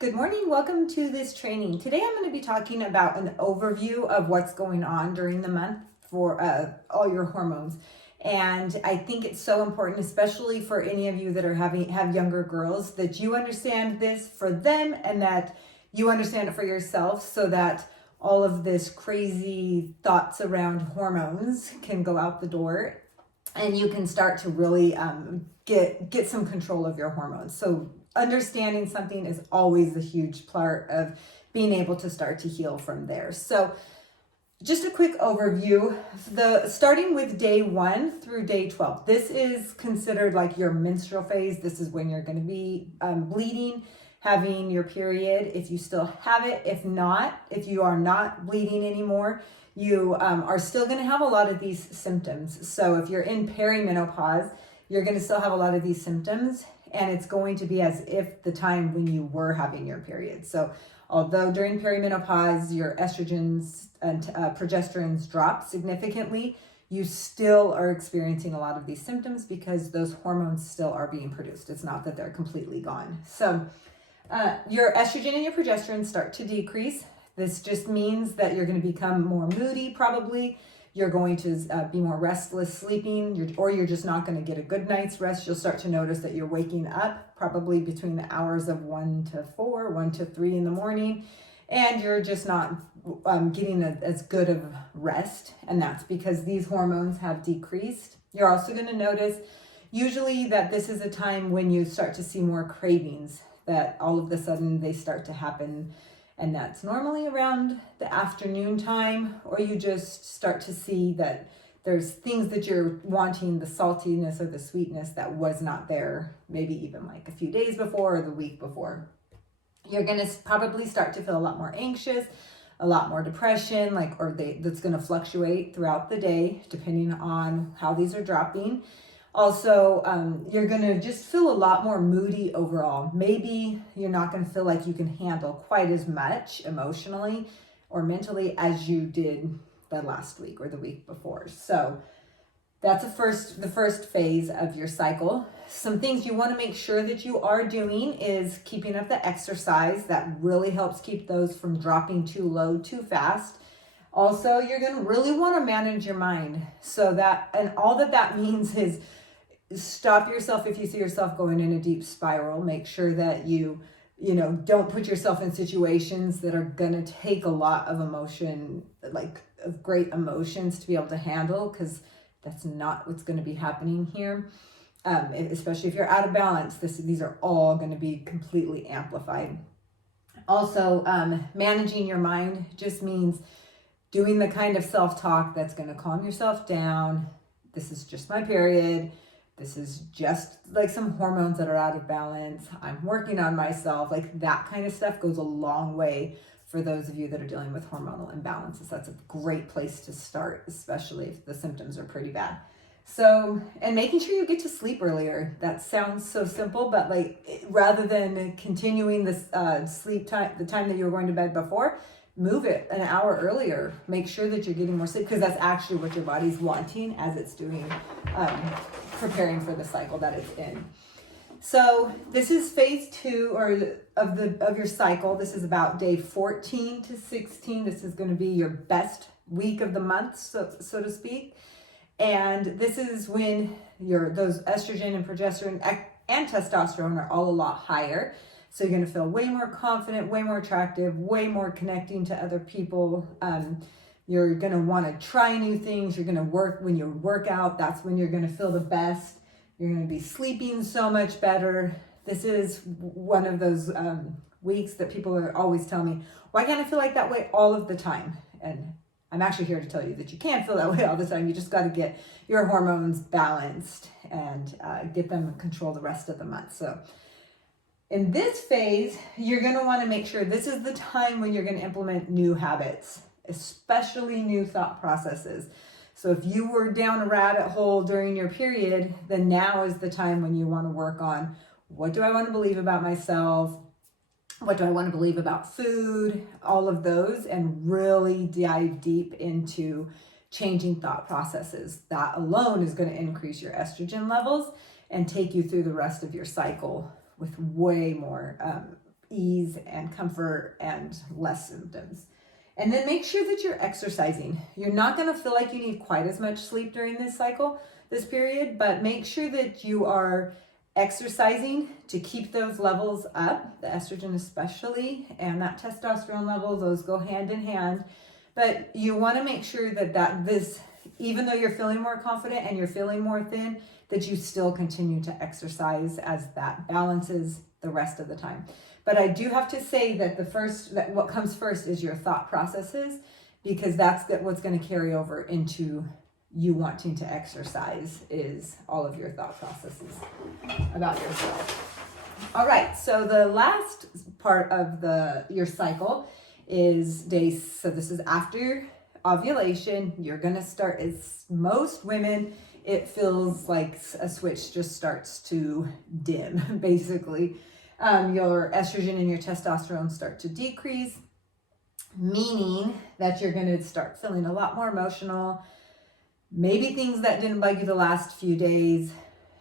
Good morning. Welcome to this training. Today I'm going to be talking about an overview of what's going on during the month for all your hormones. And I think it's so important, especially for any of you that have younger girls, that you understand this for them and that you understand it for yourself, so that all of this crazy thoughts around hormones can go out the door and you can start to really get some control of your hormones. So understanding something is always a huge part of being able to start to heal from there. So just a quick overview, starting with day 1 through day 12. This is considered like your menstrual phase. This is when you're going to be bleeding, having your period, if you still have it. If not, if you are not bleeding anymore, you are still going to have a lot of these symptoms. So if you're in perimenopause, you're going to still have a lot of these symptoms, and it's going to be as if the time when you were having your period. So although during perimenopause, your estrogens and progesterones drop significantly, you still are experiencing a lot of these symptoms because those hormones still are being produced. It's not that they're completely gone. So your estrogen and your progesterone start to decrease. This just means that you're going to become more moody, probably. You're going to be more restless sleeping, or you're just not going to get a good night's rest. You'll start to notice that you're waking up probably between the hours of 1 to 4, 1 to 3 in the morning, and you're just not getting as good of rest. And that's because these hormones have decreased. You're also going to notice usually that this is a time when you start to see more cravings, that all of a sudden they start to happen. And that's normally around the afternoon time, or you just start to see that there's things that you're wanting, the saltiness or the sweetness that was not there, maybe even like a few days before or the week before. You're going to probably start to feel a lot more anxious, a lot more depression, that's going to fluctuate throughout the day, depending on how these are dropping. Also, you're going to just feel a lot more moody overall. Maybe you're not going to feel like you can handle quite as much emotionally or mentally as you did the last week or the week before. So that's the first phase of your cycle. Some things you want to make sure that you are doing is keeping up the exercise. That really helps keep those from dropping too low too fast. Also, you're going to really want to manage your mind. And all that means is stop yourself if you see yourself going in a deep spiral. Make sure that you don't put yourself in situations that are going to take a lot of emotion, like of great emotions, to be able to handle, because that's not what's going to be happening here. Especially if you're out of balance, these are all going to be completely amplified. Also, managing your mind just means doing the kind of self-talk that's going to calm yourself down. This is just my period. This is just like some hormones that are out of balance. I'm working on myself. Like that kind of stuff goes a long way for those of you that are dealing with hormonal imbalances. That's a great place to start, especially if the symptoms are pretty bad. So, and making sure you get to sleep earlier. That sounds so simple, but rather than continuing this sleep time, the time that you were going to bed before, move it an hour earlier. Make sure that you're getting more sleep, because that's actually what your body's wanting as it's doing, preparing for the cycle that it's in. So this is phase 2 of your cycle. This is about day 14 to 16. This is going to be your best week of the month, so to speak. And this is when those estrogen and progesterone and testosterone are all a lot higher. So you're going to feel way more confident, way more attractive, way more connecting to other people. You're going to want to try new things. You're going to when you work out, that's when you're going to feel the best. You're going to be sleeping so much better. This is one of those weeks that people are always telling me, why can't I feel like that way all of the time? And I'm actually here to tell you that you can't feel that way all the time. You just got to get your hormones balanced and get them in control the rest of the month. So in this phase, you're going to want to make sure this is the time when you're going to implement new habits, especially new thought processes. So if you were down a rabbit hole during your period, then now is the time when you want to work on, what do I want to believe about myself? What do I want to believe about food? All of those, and really dive deep into changing thought processes. That alone is going to increase your estrogen levels and take you through the rest of your cycle with way more ease and comfort and less symptoms. And then make sure that you're exercising. You're not going to feel like you need quite as much sleep during this period, but make sure that you are exercising to keep those levels up, the estrogen especially, and that testosterone level, those go hand in hand. But you want to make sure that even though you're feeling more confident and you're feeling more thin, that you still continue to exercise, as that balances the rest of the time. But I do have to say that what comes first is your thought processes, because that's what's going to carry over into you wanting to exercise, is all of your thought processes about yourself. All right, so the last part of your cycle is days. So this is after ovulation. You're going to start, as most women, it feels like a switch just starts to dim, basically. Your estrogen and your testosterone start to decrease, meaning that you're going to start feeling a lot more emotional. Maybe things that didn't bug you the last few days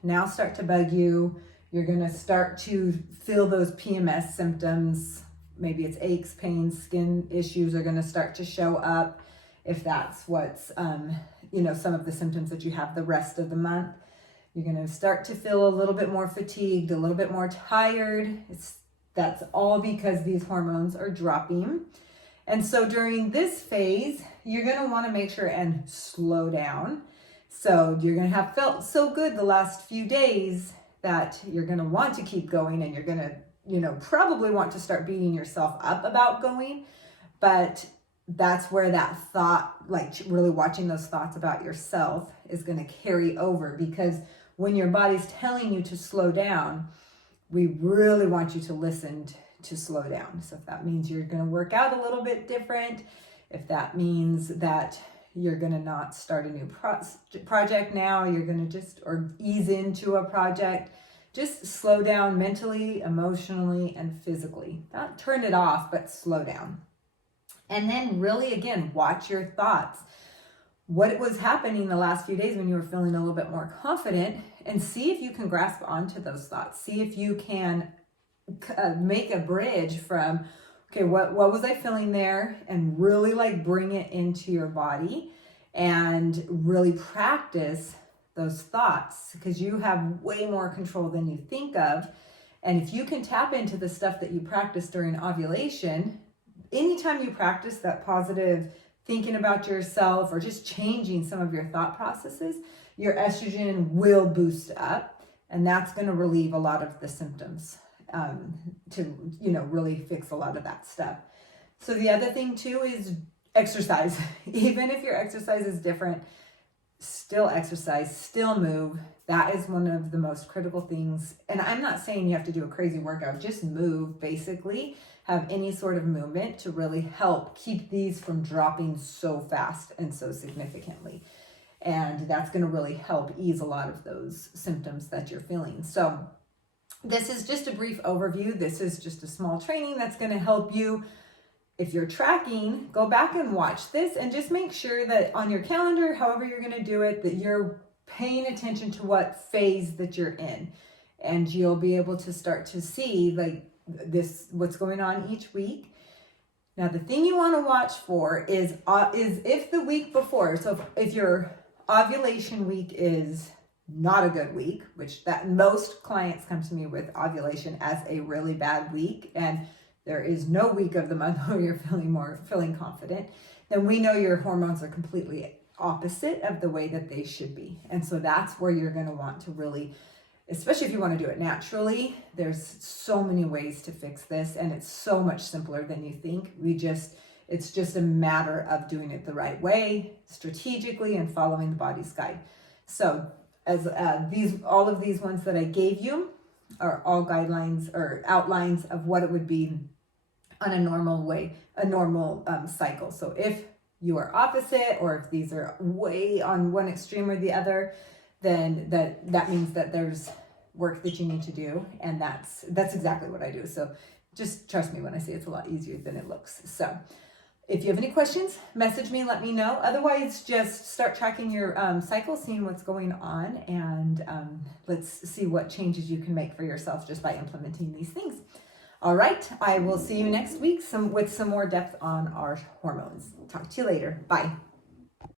now start to bug you. You're going to start to feel those PMS symptoms. Maybe it's aches, pains, skin issues are going to start to show up, if that's what's, some of the symptoms that you have the rest of the month. You're going to start to feel a little bit more fatigued, a little bit more tired. That's all because these hormones are dropping. And so during this phase, you're going to want to make sure and slow down. So you're going to have felt so good the last few days that you're going to want to keep going, and you're going to, probably want to start beating yourself up about going. But that's where that thought, like really watching those thoughts about yourself, is going to carry over, because when your body's telling you to slow down, we really want you to listen to slow down. So if that means you're going to work out a little bit different, if that means that you're going to not start a new project now, you're going to or ease into a project, just slow down mentally, emotionally, and physically. Not turn it off, but slow down. And then really, again, watch your thoughts. What was happening the last few days when you were feeling a little bit more confident, and see if you can grasp onto those thoughts. See if you can make a bridge from, okay, what was I feeling there, and really bring it into your body and really practice those thoughts, because you have way more control than you think of. And if you can tap into the stuff that you practice during ovulation, anytime you practice that positive thinking about yourself, or just changing some of your thought processes, your estrogen will boost up, and that's going to relieve a lot of the symptoms, to really fix a lot of that stuff. So the other thing too is exercise. Even if your exercise is different, still exercise, still move. That is one of the most critical things. And I'm not saying you have to do a crazy workout, just move, basically. Have any sort of movement to really help keep these from dropping so fast and so significantly. And that's going to really help ease a lot of those symptoms that you're feeling. So this is just a brief overview. This is just a small training that's going to help you. If you're tracking, go back and watch this, and just make sure that on your calendar, however you're going to do it, that you're paying attention to what phase that you're in. And you'll be able to start to see what's going on each week. Now, the thing you want to watch for is if the week before, so if your ovulation week is not a good week, which that most clients come to me with ovulation as a really bad week, and there is no week of the month where you're feeling confident, then we know your hormones are completely opposite of the way that they should be. And so that's where you're going to want to really, especially if you want to do it naturally, there's so many ways to fix this, and it's so much simpler than you think. It's just a matter of doing it the right way, strategically, and following the body's guide. So as all of these ones that I gave you are all guidelines or outlines of what it would be on a normal cycle. So if you are opposite, or if these are way on one extreme or the other, then that means that there's work that you need to do, and that's exactly what I do. So just trust me when I say it's a lot easier than it looks. So if you have any questions, message me, let me know. Otherwise, just start tracking your cycle, seeing what's going on, and let's see what changes you can make for yourself just by implementing these things. All right, I will see you next week with some more depth on our hormones. Talk to you later. Bye.